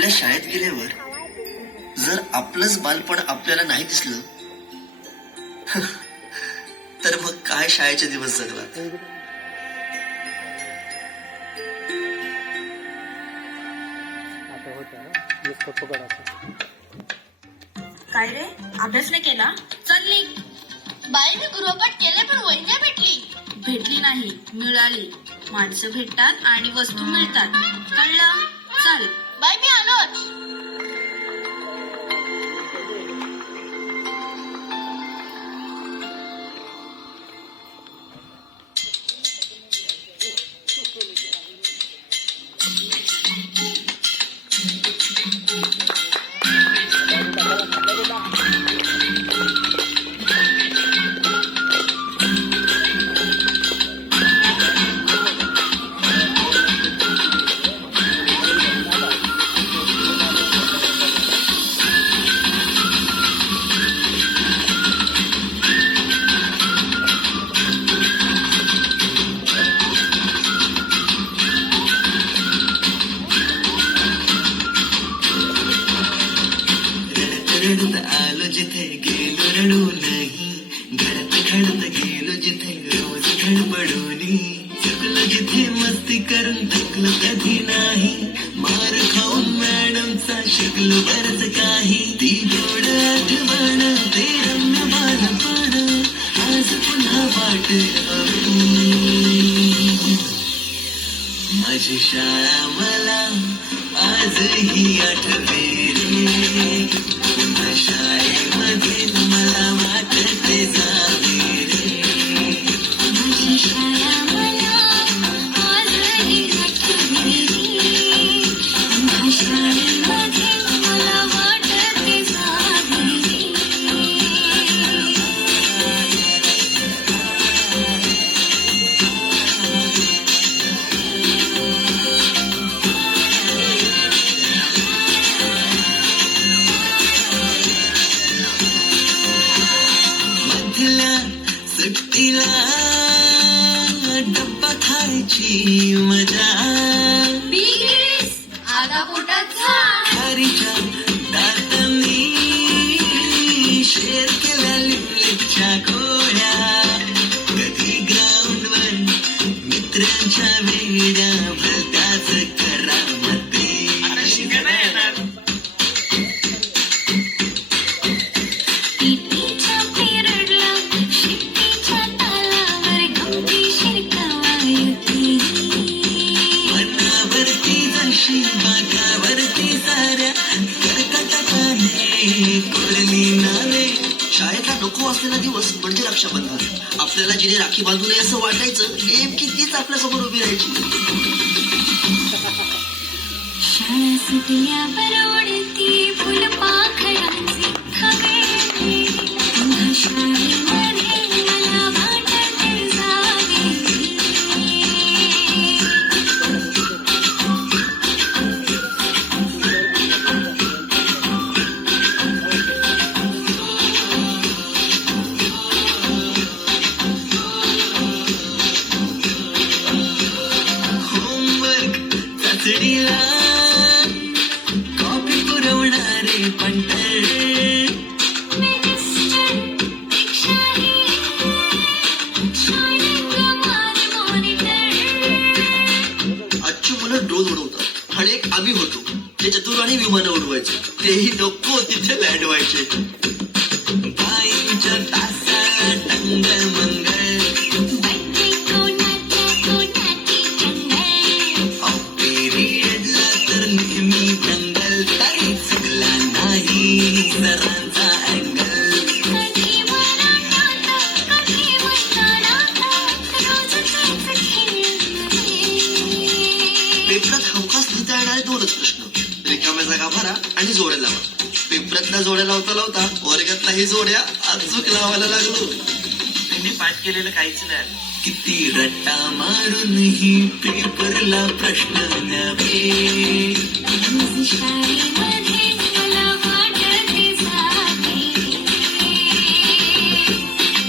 आपल्या शाळेत गेल्यावर जर आपलंच बालपण आपल्याला नाही दिसलं तर मग काय शाळेचे दिवस जगला काय रे? अभ्यास नाही केला? चालली बाईने बाई मी गृहपाठ केले पण वही भेटली. भेटली नाही मिळाली. माणसं भेटतात आणि वस्तू मिळतात. कळलं? चल. Buy me a lunch. रडत आलो जिथे गेलो रडू नाही. घडत घडत गेलो जिथे रोज खडबडूनी. चुकलो जिथे मस्ती करून थकलं कधी नाही. मार खाऊन मॅडमचा शिकलो बरंच काही. ती गोड आठवण ते रम्य बालपण आज पुन्हा वाट माझी शाळा मला आजही आठवण you कर्कटकाने कोरली नावे. शाळेचा नको असलेला दिवस म्हणजे रक्षाबंधन. आपल्याला जिने राखी बांधू नये असं वाटायचं नेमकी तीच आपल्यासमोर उभी राहायची. एक आम्ही होतो. त्याच्यातून आणि विमानं उडवायचे. तेही नको तिथे लँड व्हायचे पेपरात हमखास लिहिता येणारे दोनच प्रश्न रिकाम्या जागा भरा आणि जोड्या लावा पेपरातल्या जोड्या लावता लावता वर्गातल्याही जोड्या अचूक लावायला लागलो त्यांनी पाठ केलेलं काहीच नाही किती रट्टा मारूनही पेपरला प्रश्न द्यावे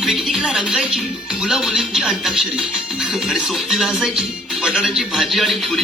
पिकनिकला रंगायची मुला मुलींची अंताक्षरी आणि सोबतीला असायची बटाट्याची भाजी आणि पुरी.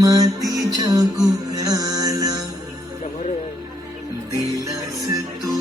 मातीच्या गोळ्याला दिलास तू.